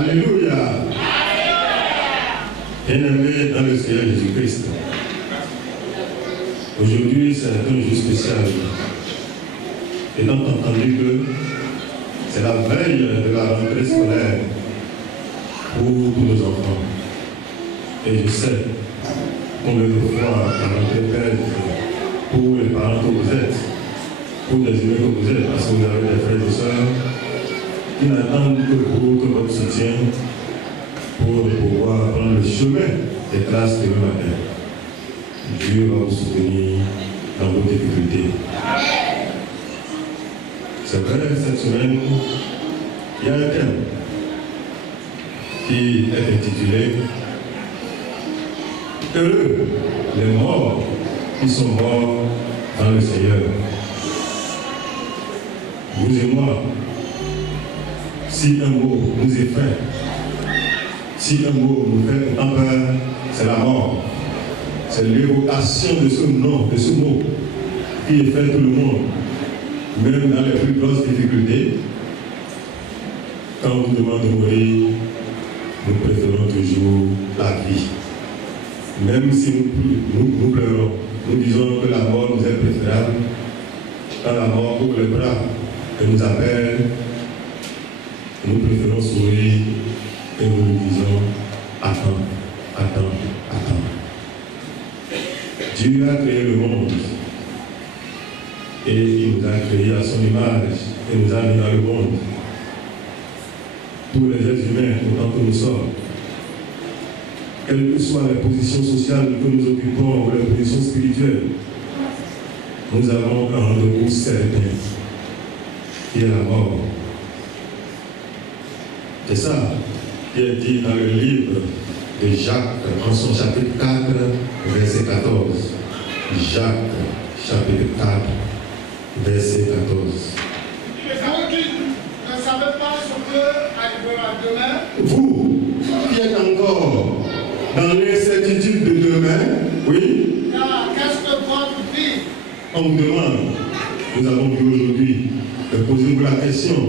Alléluia. Bien-aimés dans le Seigneur Jésus-Christ. Aujourd'hui, c'est un jour spécial. Étant entendu que c'est la veille de la rentrée scolaire pour tous nos enfants. Et je sais combien de fois la rentrée pèse pour les parents que vous êtes, pour les humains que vous êtes, parce que vous avez des frères et sœurs qui n'attendent que pour que votre soutien pour pouvoir prendre le chemin des classes demain matin. Dieu va vous soutenir dans vos difficultés. C'est vrai, cette semaine, il y a un thème qui est intitulé « Heureux les morts qui sont morts dans le Seigneur ». Vous et moi, si un mot nous effraie, si un mot nous fait autant peur, c'est la mort. C'est l'évocation de ce nom, de ce mot qui effraie tout le monde. Même dans les plus grosses difficultés, quand on nous demande de mourir, nous préférons toujours la vie. Même si nous pleurons, nous disons que la mort nous est préférable, quand la mort ouvre les bras et nous appelle, nous préférons sourire et nous nous disons attends, attends, attends. Dieu a créé le monde et il nous a créés à son image et nous a mis dans le monde. Tous les êtres humains, autant que nous sommes, quelles que soient les positions sociales que nous occupons ou les positions spirituelles, nous avons un rendez-vous certain qui est la mort. C'est ça qui est dit dans le livre de Jacques, en son chapitre 4, verset 14. Jacques, chapitre 4, verset 14. Ne savez pas ce que arrivera demain. Vous, qui êtes encore dans l'incertitude de demain, oui. Car qu'est-ce que votre vie? On me demande, nous avons vu aujourd'hui, de poser-vous la question,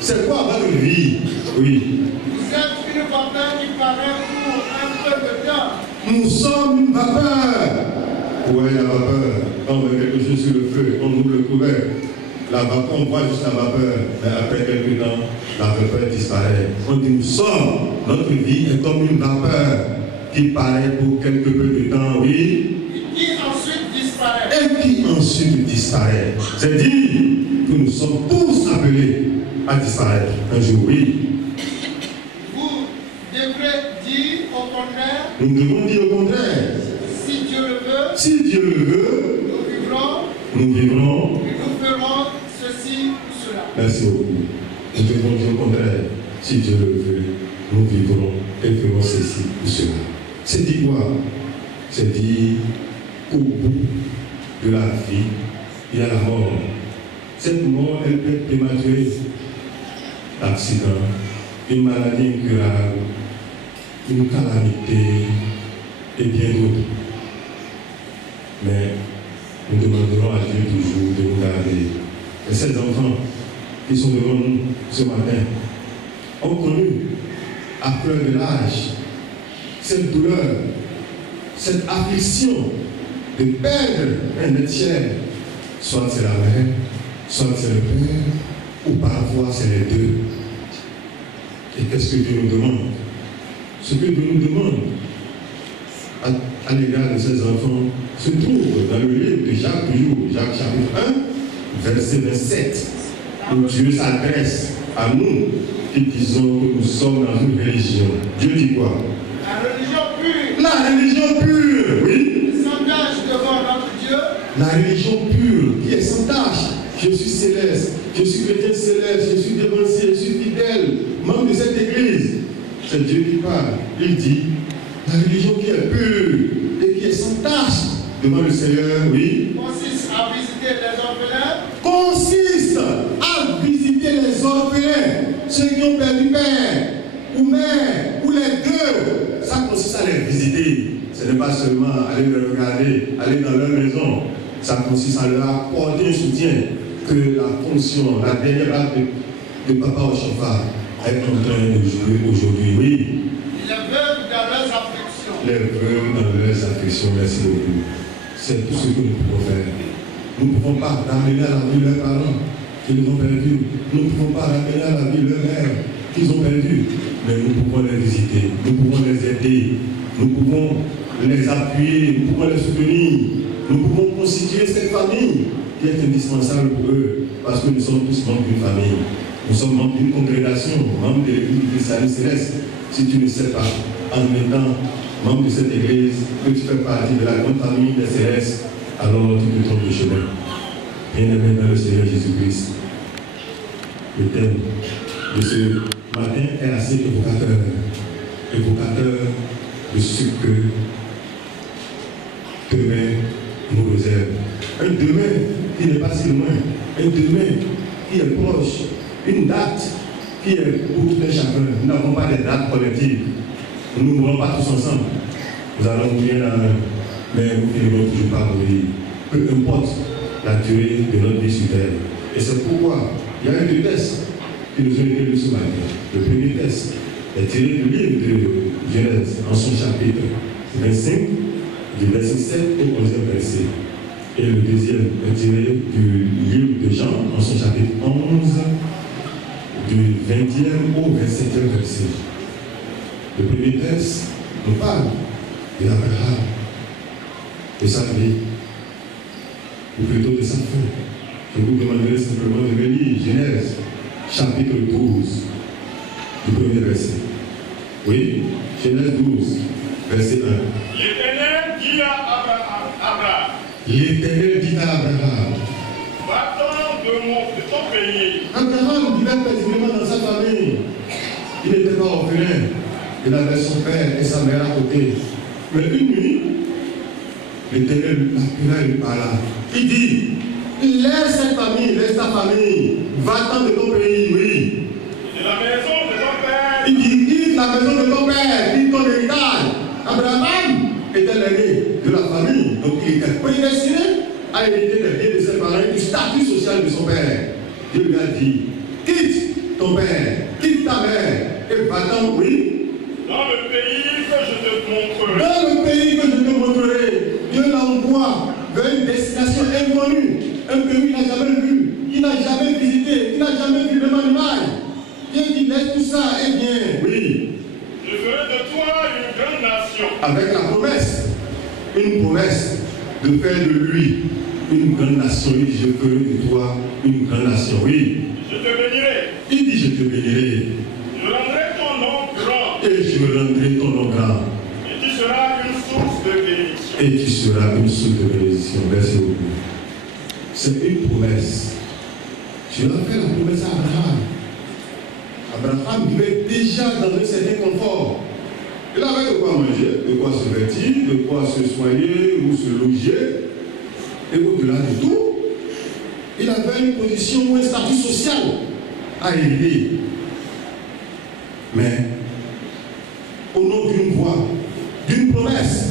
c'est quoi votre vie? Oui. Vous êtes une vapeur qui paraît pour un peu de temps. Nous sommes une vapeur. Oui, la vapeur. Quand on met quelque chose sur le feu, on ouvre le couvercle. La vapeur, on voit juste la vapeur. Mais après quelques temps, la vapeur disparaît. On dit, nous sommes, notre vie est comme une vapeur qui paraît pour quelque peu de temps, oui. Et qui ensuite disparaît. Et qui ensuite disparaît. C'est dire que nous sommes tous appelés à disparaître un jour, oui. Vous devrez dire au contraire. Nous devons dire au contraire. Si Dieu le veut. Si Dieu le veut. Nous vivrons. Et nous ferons ceci ou cela. Merci beaucoup. Nous devons dire au contraire. Si Dieu le veut, nous vivrons et ferons ceci ou cela. C'est dit quoi? C'est dit qu'au bout de la vie, il y a la mort. Cette mort, elle peut être prématurée. Accident, une maladie incurable, une calamité et bien d'autres. Mais nous demanderons à Dieu toujours de nous garder. Et ces enfants qui sont devant nous ce matin ont connu, à fleur de l'âge, cette douleur, cette affliction de perdre un être cher. Soit c'est la mère, soit c'est le père, ou parfois c'est les deux. Et qu'est-ce que Dieu nous demande? Ce que Dieu nous demande à l'égard de ces enfants se trouve dans le livre de Jacques, toujours, Jacques chapitre 1, verset 27, où Dieu s'adresse à nous qui disons que nous sommes dans une religion. Dieu dit quoi? La religion pure. La religion pure, oui. Sans tâche devant notre Dieu. La religion pure qui est sans tâche. Je suis céleste, je suis chrétien céleste, je suis dévancier, je suis fidèle, membre de cette église. C'est Dieu qui parle. Il dit, la religion qui est pure et qui est sans tâche devant le Seigneur, oui. Consiste à visiter les orphelins. Consiste à visiter les orphelins, ceux qui ont perdu père ou mère ou les deux. Ça consiste à les visiter. Ce n'est pas seulement aller les regarder, aller dans leur maison. Ça consiste à leur apporter un soutien que la fonction, la dernière acte de papa au chauffard est en train de jouer aujourd'hui. Oui. Les veuves dans leurs afflictions. Les veuves dans leurs afflictions, merci beaucoup. C'est tout ce que nous pouvons faire. Nous ne pouvons pas ramener à la vie leurs parents qui les ont perdus. Nous ne pouvons pas ramener à la vie leurs mères qu'ils ont perdus. Mais nous pouvons les visiter, nous pouvons les aider, nous pouvons les appuyer, nous pouvons les soutenir. Nous pouvons constituer cette famille qui est indispensable pour eux, parce que nous sommes tous membres d'une famille. Nous sommes membres d'une congrégation, membres de l'église du Christ céleste. Si tu ne sais pas, en étant membre de cette église, que tu fais partie de la grande famille des célestes, alors tu te trompes de chemin. Bien-aimé dans le Seigneur Jésus-Christ, le thème de ce matin est assez évocateur de ce que demain nous réserve. Un demain qui n'est pas si loin, un demain qui est proche, une date qui est pour tous les chacun. Nous n'avons pas des dates collectives. Nous ne mourrons pas tous ensemble. Nous allons mourir mais nous finirons toujours par mourir. Peu importe la durée de notre vie sur terre. Et c'est pourquoi il y a deux tests qui nous ont été lus ce matin. Le premier test est tiré du livre de Genèse en son chapitre 25, du verset 7 au 11e verset. Et le deuxième est tiré du livre de Jean en son chapitre 11, du 20e au 27e verset. Le premier test nous parle d'Abraham, de sa vie, ou plutôt de sa fin. Je vous demanderai simplement de lire Genèse, chapitre 12, du premier verset. Oui, Genèse 12, verset 1. L'Éternel dit à Abraham. L'Éternel dit à Abraham. Va-t'en de ton pays. Abraham vivait paisiblement dans sa famille. Il n'était pas orphelin. Il avait son père et sa mère à côté. Mais une nuit, l'Éternel l'appela et lui parla. Il dit, laisse cette famille, laisse ta famille, va-t'en de ton pays, oui. De la maison de ton père. Il dit, quitte la maison de ton père, quitte ton héritage. Abraham était l'aîné de la famille, donc il était prédestiné à hériter des biens de ses parents et du statut social de son père. Dieu lui a dit, quitte ton père, quitte ta mère, et va-t'en, oui. Dans le pays que je te montrerai. Dans le pays que je te montrerai, Dieu l'envoie vers une destination inconnue, un pays qu'il n'a jamais vu, qu'il n'a jamais visité, qu'il n'a jamais vu même en image. Dieu dit, laisse tout ça, et bien, oui. Je ferai de toi une grande nation. Avec la promesse, une promesse de faire de lui une grande nation. Il dit, je ferai de toi une grande nation, oui. Je te bénirai. Il dit, je te bénirai. Je rendrai ton nom grand. Et je rendrai ton nom grand. Et tu seras une source de bénédiction. Et tu seras une source de bénédiction. Merci beaucoup. C'est une promesse. Je leur fais la promesse à Abraham. Abraham vivait déjà dans un certain confort. Il avait de quoi manger, de quoi se vêtir, de quoi se soigner ou se loger. Et au-delà de tout, il avait une position ou un statut social à hériter. Mais au nom d'une voix, d'une promesse,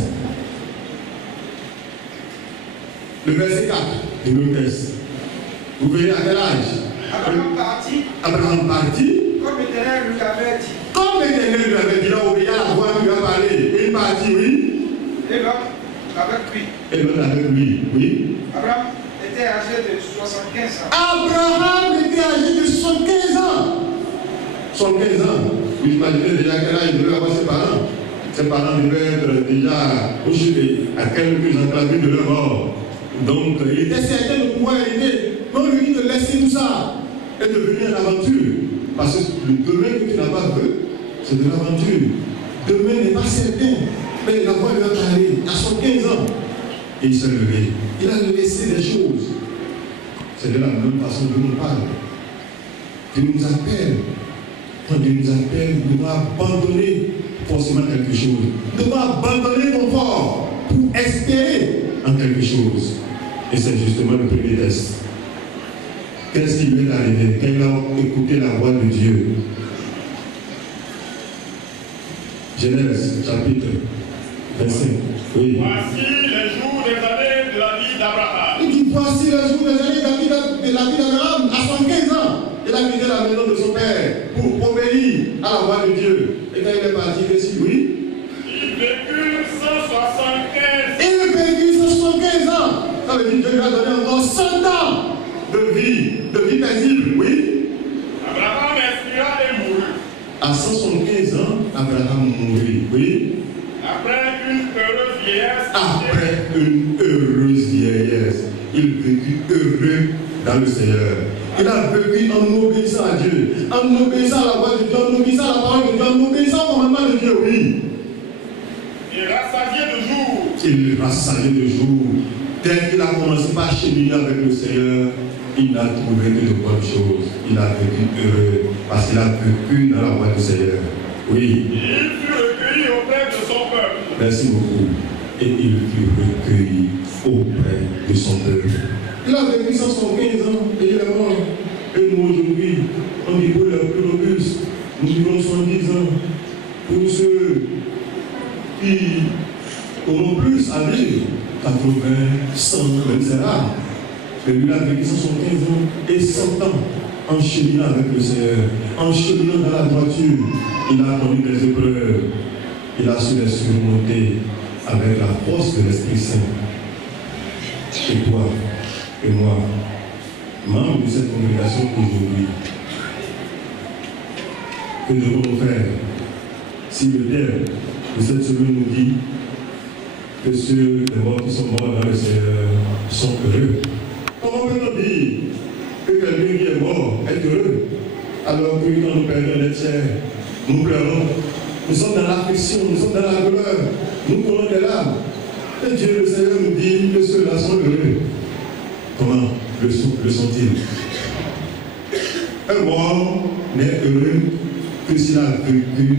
le verset 4 du même texte. Vous verrez à quel âge Abraham partit. Comme l'Éternel lui avait dit. Comme l'Éternel lui avait dit, là où il y a la voix qui lui a parlé. Il partit, oui. Et l'homme avec lui. Et l'homme avec lui, oui. Abraham était âgé de 75 ans. Abraham était âgé de 75 ans. 75 ans. Vous imaginez déjà quel âge il devait avoir ses parents. Ses parents devaient être déjà à quelques enclavés de leur mort. Donc, il était certain de pouvoir aider. Mais on lui dit de laisser tout ça et de venir à l'aventure. Parce que le demain que tu n'as pas vu, c'est de l'aventure. Demain n'est pas certain. Mais la voix lui a parlé à 75 ans. Et il s'est levé. Il a laissé des choses. C'est de la même façon que nous parle. Dieu nous appelle. Quand Dieu nous appelle, nous devons abandonner forcément quelque chose. Nous devons abandonner ton corps pour espérer en quelque chose. Et c'est justement le premier test. Qu'est-ce qui lui est arrivé quand il a écouté la voix de Dieu? Genèse, chapitre 25. Oui. Voici les jours des années de la vie d'Abraham. Il dit, voici les jours des années de la vie d'Abraham à 75 ans. Il a quitté la maison de son père pour obéir à la voix de Dieu. Et quand il est parti, qu'est-ce qu'il dit? Il vécut 175. Il vécut 175 ans. Ça veut dire que Dieu lui a donné encore 100 ans de vie paisible, oui. Abraham expira et mourut. À 175 ans, Abraham mourut, oui. Après une heureuse vieillesse. Après une heureuse vieillesse, il vécut heureux dans le Seigneur. Il a vécu en obéissant à Dieu, en obéissant à la voix de Dieu, en obéissant à la parole de Dieu, en obéissant au commandement de Dieu, oui. Il rassasié de jour. Il rassasié de jour. Dès qu'il a commencé par cheminer avec le Seigneur, il n'a trouvé que de bonnes choses. Il a vécu heureux parce qu'il a vécu dans la voie du Seigneur. Oui. Il fut recueilli auprès de son peuple. Merci beaucoup. Et il fut recueilli auprès de son peuple. Il a vécu 175 ans et il est mort. Et nous aujourd'hui, au niveau de la plus robuste, nous vivons 110 ans. Pour ceux qui auront plus à vivre, 80, 100, etc. Mais lui, il a vécu 175 ans et 100 ans en cheminant avec le Seigneur, en cheminant dans la droiture. Il a connu des épreuves, il a su les surmonter avec la force de l'Esprit Saint. Et toi, et moi, membres de cette congrégation aujourd'hui, que devons-nous faire si le thème de cette semaine nous dit que ceux des morts qui sont morts dans le Seigneur sont heureux? Comment peut-on dire que quelqu'un qui est mort est heureux alors que quand nous perdons les tiers, nous pleurons, nous sommes dans l'affliction, nous sommes dans la douleur, nous courons des larmes. Et Dieu, le Seigneur, nous dit que ceux-là sont heureux. Comment le sont-ils? Un mort n'est heureux que s'il a vécu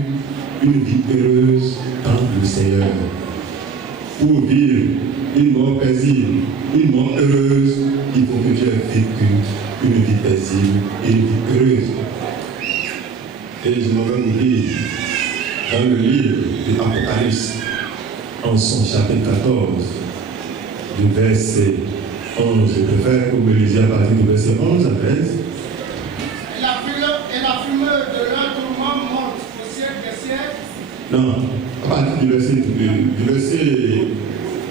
une vie heureuse dans le Seigneur. Pour vivre une mort paisible, une mort heureuse, il faut que tu aies vécu une vie paisible et une vie heureuse. Et je m'en vais vous dire, dans le livre de l'Apocalypse, en son chapitre 14, du verset 11, je préfère que vous me lisiez à partir du verset 11 à 13. Et la fumeur de leur tourment monte au siècle des siècles. Non, à partir du verset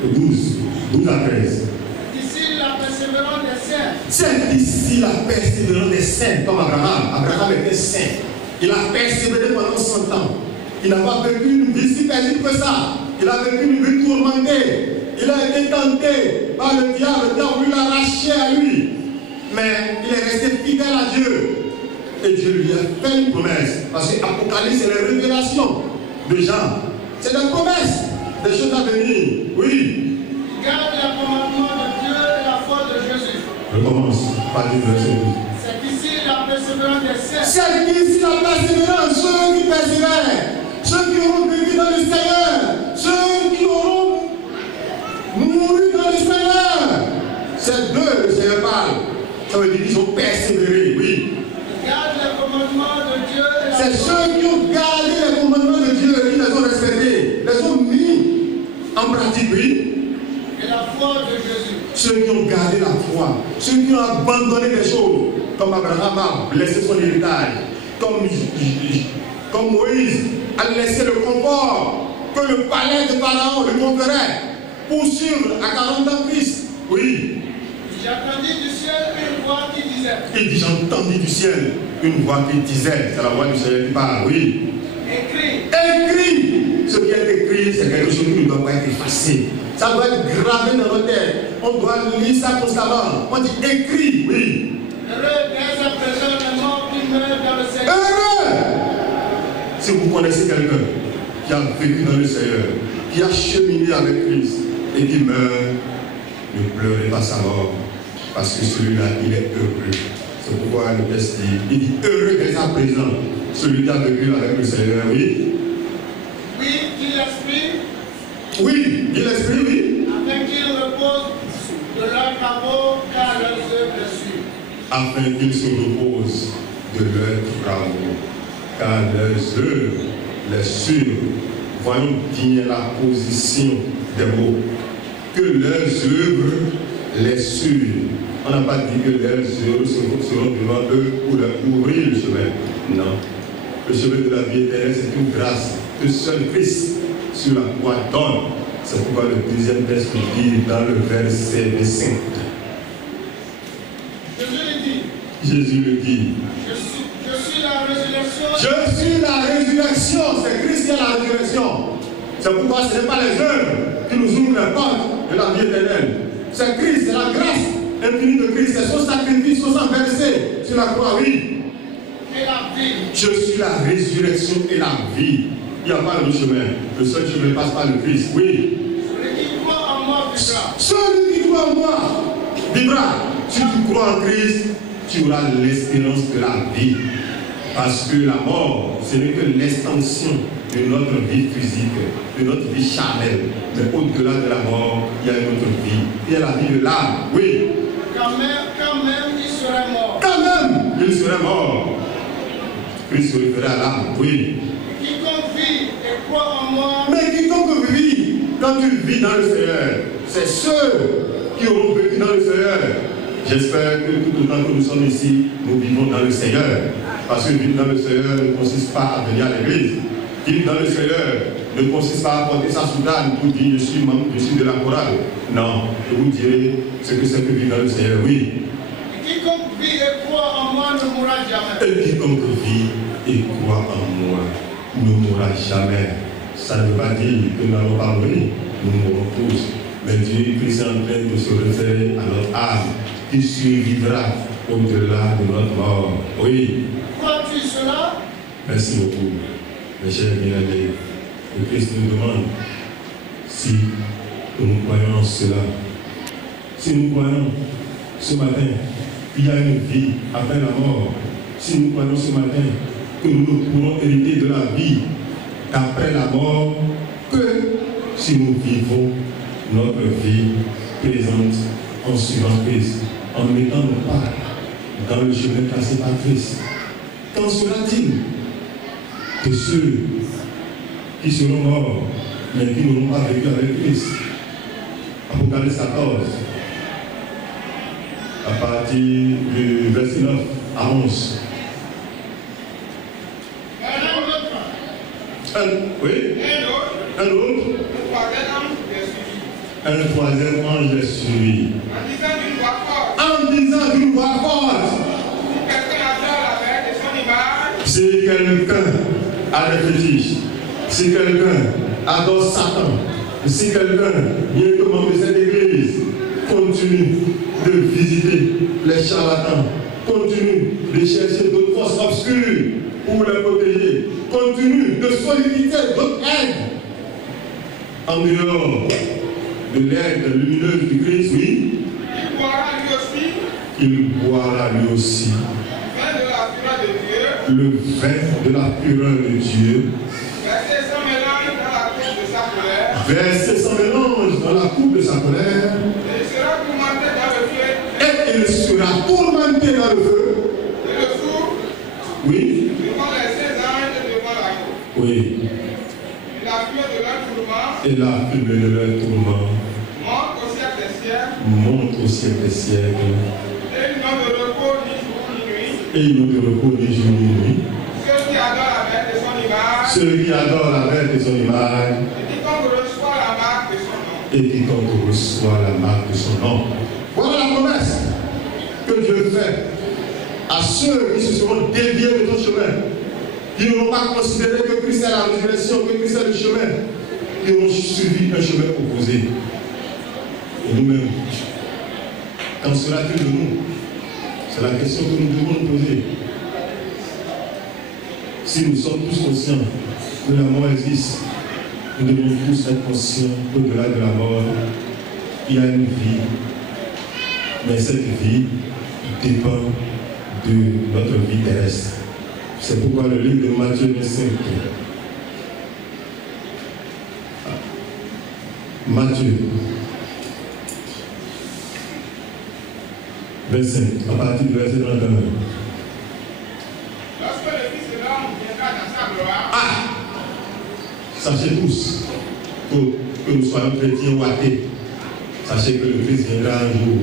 12 à 13. D'ici la persévérance des saints. C'est d'ici la persévérance des saints, comme Abraham. Abraham était saint. Il a persévéré pendant 100 ans. Il n'a pas vécu une vie si paisible que ça. Il a vécu une vie tourmentée. Il a été tenté par le diable. Le diable voulu l'arracher à lui. Mais il est resté fidèle à Dieu. Et Dieu lui a fait une promesse. Parce que l'Apocalypse, c'est les révélations de Jean. C'est des promesses, des choses à venir. Oui. Garde les commandements de Dieu et la foi de Jésus. Je commence par le verset 12. C'est ici la persévérance des saints. C'est ici la persévérance, ceux qui persévèrent, ceux qui auront vécu dans le Seigneur, ceux qui auront mouru dans le Seigneur. C'est d'eux le Seigneur parle. Ça veut dire qu'ils ont persévéré, oui. Garde les commandements de Dieu et la C'est ceux qui ont gardé les commandements de Dieu, qui les ont respectés, les ont mis en pratique, oui. et la foi de Jésus. Ceux qui ont gardé la foi, ceux qui ont abandonné des choses, comme Abraham a blessé son héritage, comme Moïse a laissé le confort que le palais de Pharaon le conférait pour suivre à 40 ans Christ. Oui. J'entendis du ciel une voix qui disait. Il dit, j'entendis du ciel une voix qui disait, c'est la voix du Seigneur qui parle, oui. Écrit. Écrit. Ce qui est écrit, c'est quelque chose qui ne doit pas être effacé. Ça doit être gravé dans nos têtes. On doit lire ça constamment. On dit écrit, oui. Heureux dès à présent les morts qui meurent dans le Seigneur. Heureux! Si vous connaissez quelqu'un qui a vécu dans le Seigneur, qui a cheminé avec Christ et qui meurt, ne pleurez pas sa mort, parce que celui-là, il est heureux. C'est pourquoi le texte dit, il dit heureux dès à présent, celui qui a vécu avec le Seigneur, oui. Oui, dit l'Esprit. Oui, dit l'Esprit, oui. Afin qu'ils reposent de leurs travaux, car leurs œuvres les suivent. Afin qu'ils se reposent de leurs travaux, car leurs œuvres les suivent. Voyons bien la position des mots. Que leurs œuvres les suivent. On n'a pas dit que leurs œuvres seront devant eux pour leur ouvrir le chemin. Non. le chemin de la vie éternelle, c'est une grâce que seul Christ sur la croix donne. C'est pourquoi le deuxième texte dit dans le verset 5. Jésus le dit. Je suis la résurrection. Je suis la résurrection. C'est Christ qui est la résurrection. C'est pourquoi ce n'est pas les œuvres qui nous ouvrent les portes de la vie éternelle. C'est Christ, c'est la grâce infinie de Christ. C'est son sacrifice, son sang versé sur la croix, oui. Et la vie. Je suis la résurrection et la vie. Il n'y a pas de chemin. Le seul chemin passe par le Christ, oui. Celui qui croit en moi vivra. Celui qui croit en moi vivra. Si tu crois en Christ, tu auras l'espérance de la vie. Parce que la mort, ce n'est que l'extension de notre vie physique, de notre vie charnelle. Mais au-delà de la mort, il y a une autre vie. Il y a la vie de l'âme, oui. Quand même, il serait mort. Quand même, il serait mort. Christ se référait à l'âme, oui. Quiconque vit et croit en moi. Mais quiconque vit, quand tu vis dans le Seigneur, c'est ceux qui auront vécu dans le Seigneur. J'espère que tout autant que nous sommes ici, nous vivons dans le Seigneur. Parce que vivre dans le Seigneur ne consiste pas à venir à l'église. Vivre dans le Seigneur ne consiste pas à porter sa soutane pour dire je suis membre, je suis de la chorale. Non, je vous dirai ce que c'est que vivre dans le Seigneur, oui. Quiconque vit et croit en moi ne mourra jamais. Et quiconque vit et croit en moi ne mourra jamais. Ça ne veut pas dire que nous n'allons pas mourir, nous mourrons tous. Mais Dieu, Christ est en train de se référer à notre âme qui survivra au-delà de notre mort. Oui. Crois-tu cela? Merci beaucoup, mes chers bien-aimés. Le Christ nous demande si nous croyons en cela. Si nous croyons ce matin qu'il y a une vie après la mort, si nous croyons ce matin que nous pourrons hériter de la vie après la mort, que si nous vivons notre vie présente en suivant Christ, en mettant nos pas dans le chemin tracé par Christ. Qu'en sera-t-il de ceux qui seront morts, mais qui n'auront pas vécu avec Christ? Apocalypse 14, à partir du verset 9 à 11. Oui. Un autre. Un troisième ange est suivi. En disant d'une voix forte. Si quelqu'un a des fétiches, si quelqu'un adore Satan, si quelqu'un vient comme membre de cette église, continue de visiter les charlatans, continue de chercher d'autres forces obscures pour les protéger, continue de solliciter d'autres aides en dehors de l'aide lumineuse du Christ, oui. Il boira lui aussi. Il boira lui aussi. Le vin de la fureur de Dieu. Verset sans mélange dans la coupe de sa colère. Verset sans mélange dans la coupe de sa colère. Et il sera tourmenté dans le feu. Et il sera tourmenté dans le feu. Et le jour. Oui. Devant les 16 anges devant l'agneau. Oui. Et la fumée de leur tourment. Et la fumée de leur tourment. Monte au siècle des siècles. Monte au siècle des siècles. Et ils n'ont de repos ni jour ni nuit. Et ils n'ont de repos ni jour ni nuit. Ceux qui adorent la bête et son image. Ceux qui adorent la bête et son image. Et quiconque reçoit la marque de son nom. Et quiconque reçoit la marque de son nom. Voilà la promesse que Dieu fait à ceux qui se seront déviés de ton chemin, qui n'auront pas considéré que Christ est la résurrection, que Christ est le chemin, qui auront suivi un chemin opposé. Et nous-mêmes, qu'en sera-t-il de nous? C'est la question que nous devons nous poser. Si nous sommes tous conscients que la mort existe, nous devons tous être conscients qu'au-delà de la mort, il y a une vie. Mais cette vie dépend de notre vie terrestre. C'est pourquoi le livre de Matthieu 25. Matthieu 25, à partir du verset 31. Lorsque le Fils de l'homme viendra dans sa gloire. Ah! Sachez tous que nous soyons chrétiens ou athées. Sachez que le Christ viendra un jour.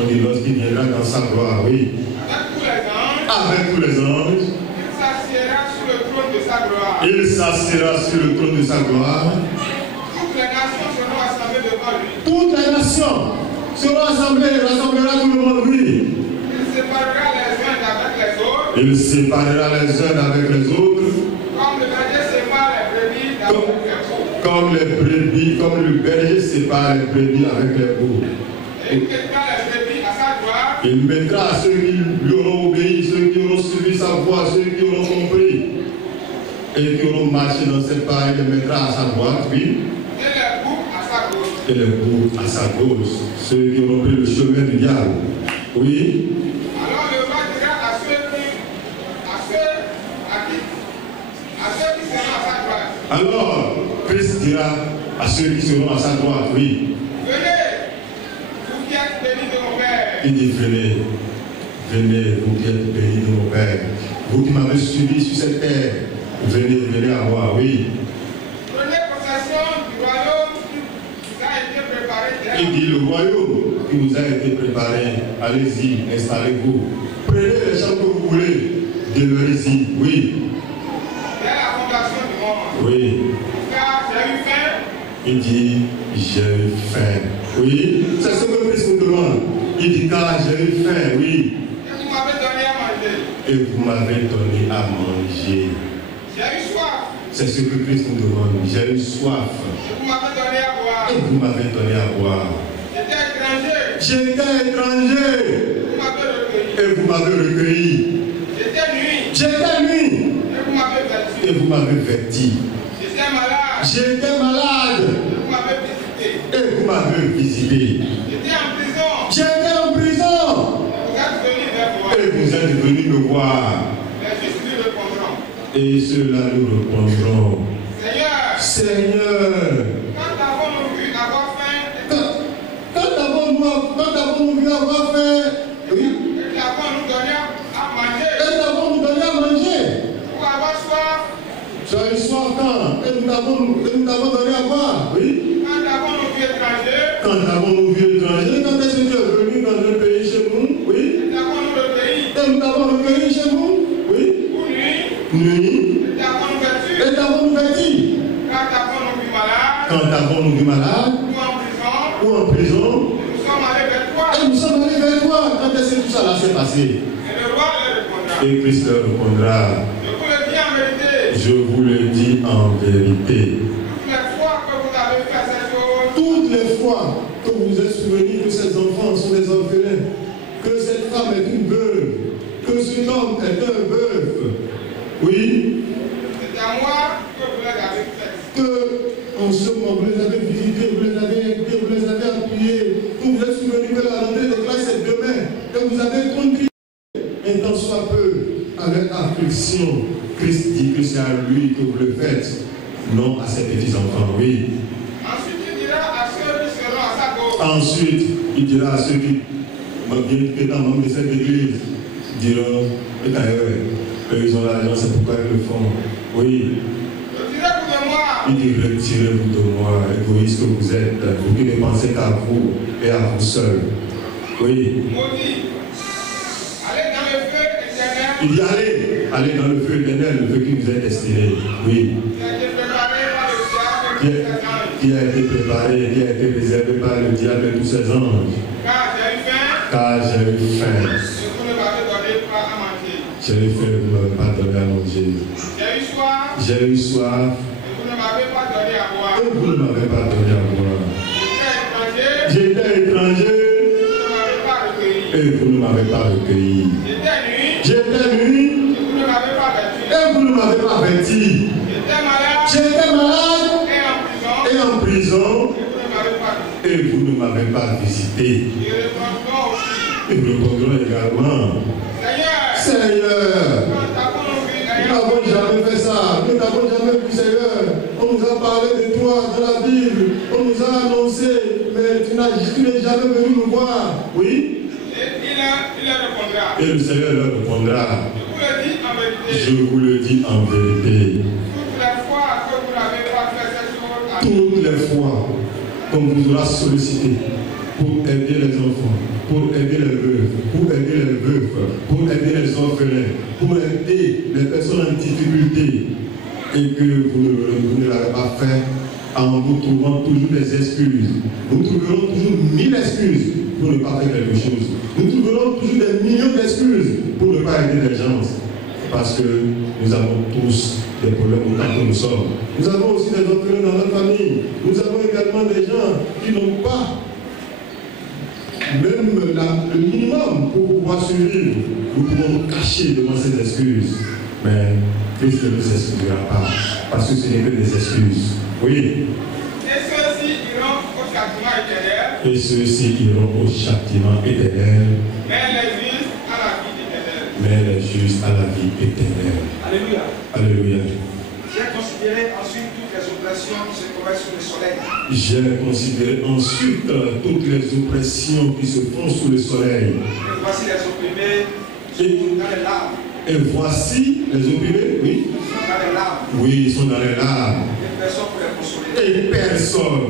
On dit lorsqu'il viendra dans sa gloire, oui. Avec tous les anges. Avec tous les anges. Il s'assiera sur le trône de gloire. Il s'assiera sur le trône de sa gloire. Toutes les nations seront assemblées devant lui. Toutes les nations seront assemblées, rassemblera tout le monde, oui. Il séparera les uns avec les autres. Il séparera les uns avec les autres. Comme le berger sépare les brebis d'avec les veaux. Comme le berger sépare les brebis avec les veaux. Et il mettra les brebis à sa gloire. Il mettra ceux qui lui auront obéi, ceux qui auront suivi sa voix, ceux qui auront compris et qui auront marché dans ses pas, il les mettra à sa droite, oui. Et les boucs à sa gauche. Et les boucs à sa gauche, ceux qui auront pris le chemin du diable. Oui. Alors le roi dira à ceux qui seront à sa droite. Alors, Christ dira à ceux qui seront à sa droite, oui. Venez, vous qui êtes bénis de mon Père. Il dit, venez, venez, vous qui êtes bénis de mon Père. Vous qui m'avez suivi sur cette terre, venez, venez à moi, oui. Prenez possession du royaume qui vous a été préparé. Il dit, le royaume qui vous a été préparé, allez-y, installez-vous. Prenez les champs que vous voulez, demeurez-y, oui. Dès la fondation du monde. Oui. Car j'ai eu faim. Il dit, j'ai eu faim. Oui, c'est ce que Christ nous demande. Il dit, car j'ai eu faim, oui. Et vous m'avez donné à manger. Et vous m'avez donné à manger. J'ai eu soif. C'est ce que Christ nous demande. J'ai eu soif. Et vous m'avez donné à boire. Et vous m'avez donné à boire. J'étais étranger. J'étais étranger. Vous m'avez recueilli. Et vous m'avez recueilli. J'étais nuit. J'étais nuit. Et vous m'avez vêtu. Et vous m'avez vêti. J'étais malade. J'étais malade. Et vous m'avez visité. Et vous m'avez visité. J'étais en prison. J'étais en prison. Vous êtes venus vers moi. Et vous êtes venus me voir. Les justes lui répondront. Et ceux-là nous répondront. Seigneur, Seigneur, quand avons-nous vu avoir faim quand avons-nous vu avoir faim, oui, et qu'avons-nous donné à manger et avons-nous donné à manger? ou avoir soif? J'ai eu soif quand? Et nous t'avons donné à boire, oui. Quand avons-nous vu étranger Quand avons-nous vu étranger? Quand est-ce que tu es venu dans un pays chez nous? Oui. et qu'avons-nous recueilli Et nous t'avons recueilli chez nous? Oui. ou nuit Nuit. et qu'avons-nous vêtu? Et t'avons-nous vêti? Quand avons-nous vu malade Quand avons-nous vu malade? ou en prison? Ou en prison? Et nous sommes allés vers toi. Et nous sommes allés vers toi. Quand est-ce que tout ça là s'est passé? Et le roi leur répondra. Et Christ leur répondra. Je vous le dis en vérité. Je vous le dis en vérité. Toutes les fois que vous avez fait ces choses, Toutes les fois que vous êtes souvenu que ces enfants sont des orphelins, que cette femme est une veuve, que cet homme est un veuf, oui, c'est à moi que vous les avez faites. que en ce moment vous les avez visités, vous les avez aidés, vous les avez appuyés, que vous êtes souvenu que la rentrée des classes est demain, et vous avez contribué, un tant soit peu, avec affliction. Christ dit que c'est à lui que vous le faites, non à ses petits-enfants, oui. Ensuite, il dira à ceux qui seront à sa gauche. Ensuite, il dira à ceux qui, bien étant membres de cette église, diront, et d'ailleurs, eux, ils ont l'argent, c'est pourquoi ils le font. Oui, Retirez-vous de moi. il dit, retirez-vous de moi, égoïste que vous êtes, vous qui ne pensez qu'à vous et à vous seuls. Oui, Maudit. Allez dans le feu éternel il dit, allez dans le feu éternel, le feu qui vous est destiné. Oui, qui a été préparé par le diable et qui tous ses anges. a été préparé, qui a été réservé par le diable et tous ses anges. Car j'ai eu faim Car j'ai eu faim. et vous ne m'avez donné pas à manger. J'ai eu faim, vous ne m'avez pas donné à manger. J'ai eu soif J'ai eu soif, et vous ne m'avez pas donné à boire. et vous ne m'avez pas donné à boire. J'étais étranger J'étais étranger, et vous ne m'avez pas recueilli. et vous ne m'avez pas recueilli. J'étais nuit J'étais nuit, et vous ne m'avez pas vêtu. et vous ne m'avez pas vêti. J'étais malade J'étais malade, et en prison et en prison, et vous ne m'avez pas visité. et vous ne m'avez pas visité. Et répondront aussi, Et nous répondrons également, Seigneur, Seigneur, quand avons-nous vu nous ayant n'avons jamais fait ça, nous n'avons jamais vu, Seigneur. On nous a parlé de toi dans la Bible, on nous a annoncé, mais tu n'es jamais venu nous voir. Oui? et il leur répondra. Et le Seigneur leur répondra, Je vous le dis en vérité. je vous le dis en vérité. Toutes les fois que vous n'avez pas fait ces choses à Toutes les fois qu'on vous aura sollicité pour aider les enfants, pour aider les veuves, pour aider les veufs, pour aider les orphelins, pour aider les personnes en difficulté, et que vous ne l'avez pas fait en vous trouvant toujours des excuses. Nous trouverons toujours 1000 excuses pour ne pas faire quelque chose. Nous trouverons toujours des millions d'excuses pour ne pas aider les gens. Parce que nous avons tous des problèmes autant que nous sommes. Nous avons aussi des orphelins dans notre famille. Nous avons également des gens qui n'ont pas même le minimum pour pouvoir survivre. Nous pouvons nous cacher devant ces excuses. Mais Christ ne nous excusera pas. Parce que ce n'est que des excuses. Oui. Et ceux-ci iront au châtiment éternel. Et ceux-ci iront au châtiment éternel. Mais les justes à la vie éternelle. Mais les justes à la vie éternelle. Alléluia. Alléluia. J'ai considéré ensuite toutes les oppressions qui se commettent sous le soleil. J'ai considéré ensuite toutes les oppressions qui se font sous le soleil. Et voici les opprimés dans les larmes. Et voici les opprimés, oui. Ils sont dans les larmes. Oui, ils sont dans les larmes. Et personne pour les consoler. Et personne.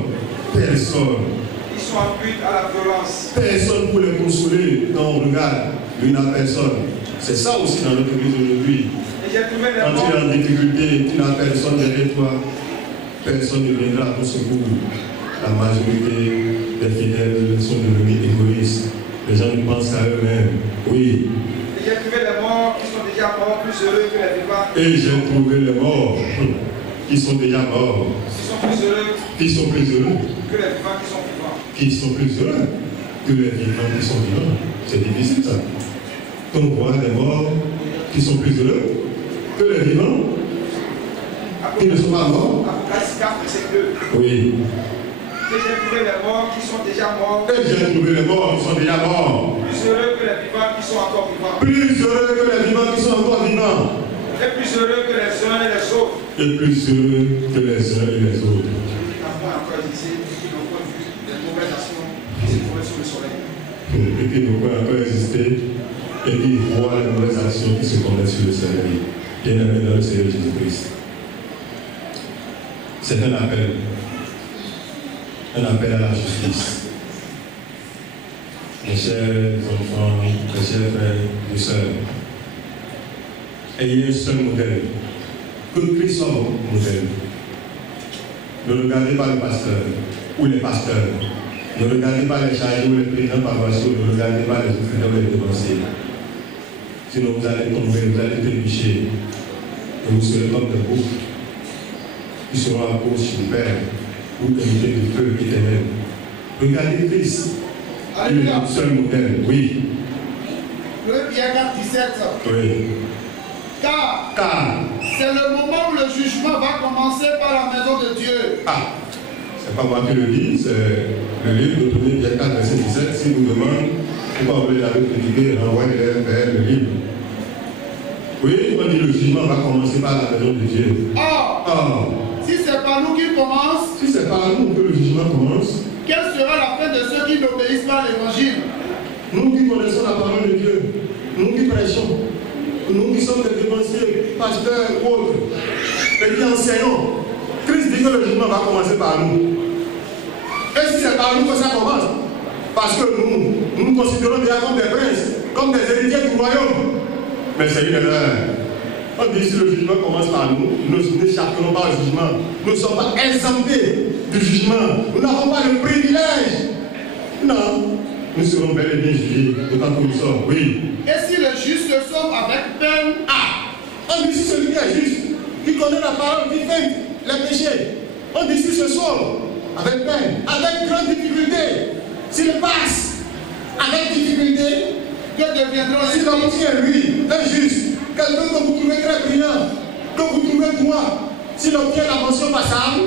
Ils sont en butte à la violence. Personne pour les consoler. Quand on regarde, lui n'a personne. C'est ça aussi dans notre église aujourd'hui. Et j'ai trouvé des Quand tu es morts. en difficulté, tu n'as personne derrière toi. Personne ne viendra à ton secours. La majorité des fidèles sont devenus égoïstes. Les gens ne pensent qu'à eux-mêmes. Oui. Et j'ai trouvé des morts qui sont déjà morts, plus heureux que les vivants. Et j'ai trouvé les morts qui sont déjà morts. Qui sont plus heureux Qui sont plus heureux. que les vivants qui sont vivants. Qui sont plus heureux que les vivants qui sont vivants. C'est difficile ça. Quand on voit des morts qui sont plus heureux que les vivants qui ne sont pas morts. Apocalypse 4, verset 2. Oui. Et j'ai trouvé les morts qui sont déjà morts. Et j'ai trouvé les morts qui sont déjà morts. Plus heureux que les vivants qui sont encore vivants. Plus heureux que les vivants qui sont encore vivants. Et plus heureux que les uns et les autres. Et plus heureux que les uns et les autres. Après encore existé, qui n'ont pas vu les mauvaises actions qui se trouvaient sous le soleil. Et qui ne peut encore exister et qui voient les mauvaises actions qui se commettent sur le soleil. Bien-aimé dans le Seigneur Jésus-Christ. C'est un appel. Un appel à la justice. Mes chers enfants, mes chers frères et sœurs, ayez un seul modèle. Que Christ soit votre modèle. Ne regardez pas le pasteur ou les pasteurs. Ne regardez pas les chargés ou les présidents paroissiaux. Ne regardez pas les officiers ou les dévancés. Sinon vous allez tomber, vous allez trébucher. Et vous serez comme des boucs qui seront à cause du Père ou invité du feu éternel. Regardez Christ. Il est notre seul modèle. Oui. 1 Pierre 4, 17. Oui. Car c'est le moment où le jugement va commencer par la maison de Dieu. Ah, c'est pas moi qui le dis, c'est le livre de 1 Pierre 4, verset 17. Si vous demandez pourquoi vous l'avez critiqué, renvoyez-les vers le livre. Oui, on dit le jugement va commencer par la maison de Dieu. Or, si c'est par nous qu'il commence, si c'est par nous que le jugement commence, quelle sera la fin de ceux qui n'obéissent pas à l'évangile? Nous qui connaissons la parole de Dieu, nous qui prêchons, nous qui sommes des dévanciers, pasteurs ou autres, et qui enseignons, Christ dit que le jugement va commencer par nous. Et si c'est par nous que ça commence, parce que nous nous considérons déjà comme des princes, comme des héritiers du royaume, mais c'est une erreur. On dit si le jugement commence par nous, nous n'échapperons pas au jugement. Nous ne sommes pas exemptés du jugement. Nous n'avons pas le privilège. Non. Nous serons bel et bien jugés, autant que nous sommes. Oui. Et si le juste se sauve avec peine? On dit si celui qui est juste, qui connaît la parole, qui fait les péchés, on dit si se sauve avec peine, avec grande difficulté, s'il passe avec difficulté, que deviendront les s'il obtient lui, injuste, quelqu'un que vous trouvez très brillant, que vous trouvez droit, s'il obtient la mention passable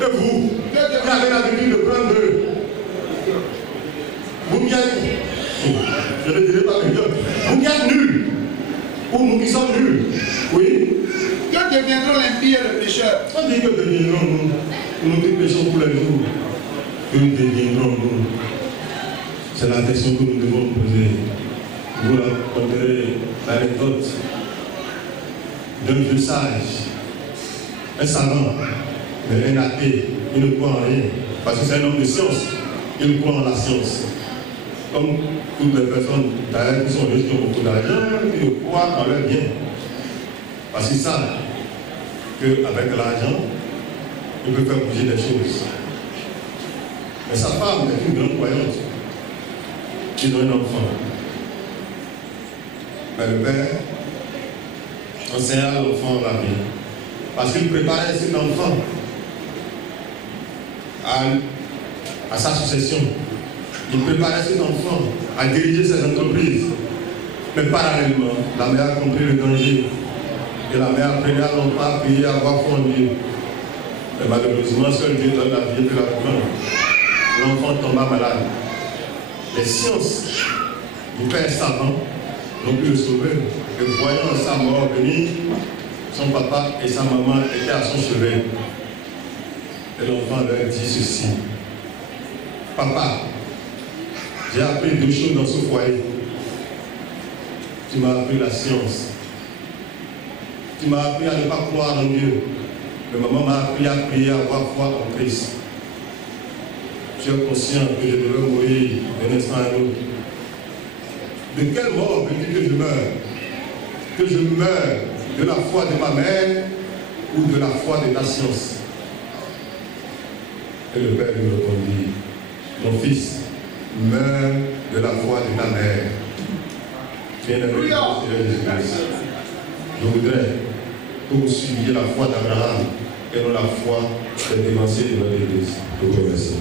de vous, qui avez l'habitude de prendre vous qui êtes, je ne dirai pas meilleur, vous qui êtes nuls, ou nous qui sommes nuls, oui. Que deviendront l'impie et le pécheur? On dit que deviendrons nous qui péchons tous les jours, que deviendrons-nous? C'est la question que nous devons nous poser. Vous raconterez l'anecdote d'un vieux sage, un savant, mais un athée, il ne croit en rien, parce que c'est un homme de science, il croit en la science. Comme toutes les personnes d'ailleurs qui sont riches, qui ont beaucoup d'argent, qui ne croient en leur bien. Parce qu'ils savent qu'avec l'argent, il peut faire bouger des choses. Mais sa femme est une grande croyante. Ils ont un enfant. Mais le père enseigne à l'enfant la vie. Parce qu'il préparait cet enfant à sa succession. Il préparait cet enfant à diriger ses entreprises. Mais parallèlement, la mère a compris le danger. Et la mère apprenait à l'enfant à payer, à avoir foi en Dieu. Mais malheureusement, seul Dieu donne la vie et la reprendre. L'enfant tomba malade. Les sciences du père savant n'ont pu le sauver. Et voyant sa mort venir, son papa et sa maman étaient à son chevet. Et l'enfant leur dit ceci. Papa, j'ai appris 2 choses dans ce foyer. Tu m'as appris la science. Tu m'as appris à ne pas croire en Dieu. Mais maman m'a appris à prier, à avoir foi en Christ. Je suis conscient que je devais mourir d'un instant à l'autre. De quelle mort veux-tu que je meure? Que je meure de la foi de ma mère ou de la foi de ta science? Et le père lui répondit, mon fils, meurs de la foi de ta mère. Bien-aimé, je voudrais que vous suiviez la foi d'Abraham et non la foi des dévanciers de notre Église. Je vous remercie.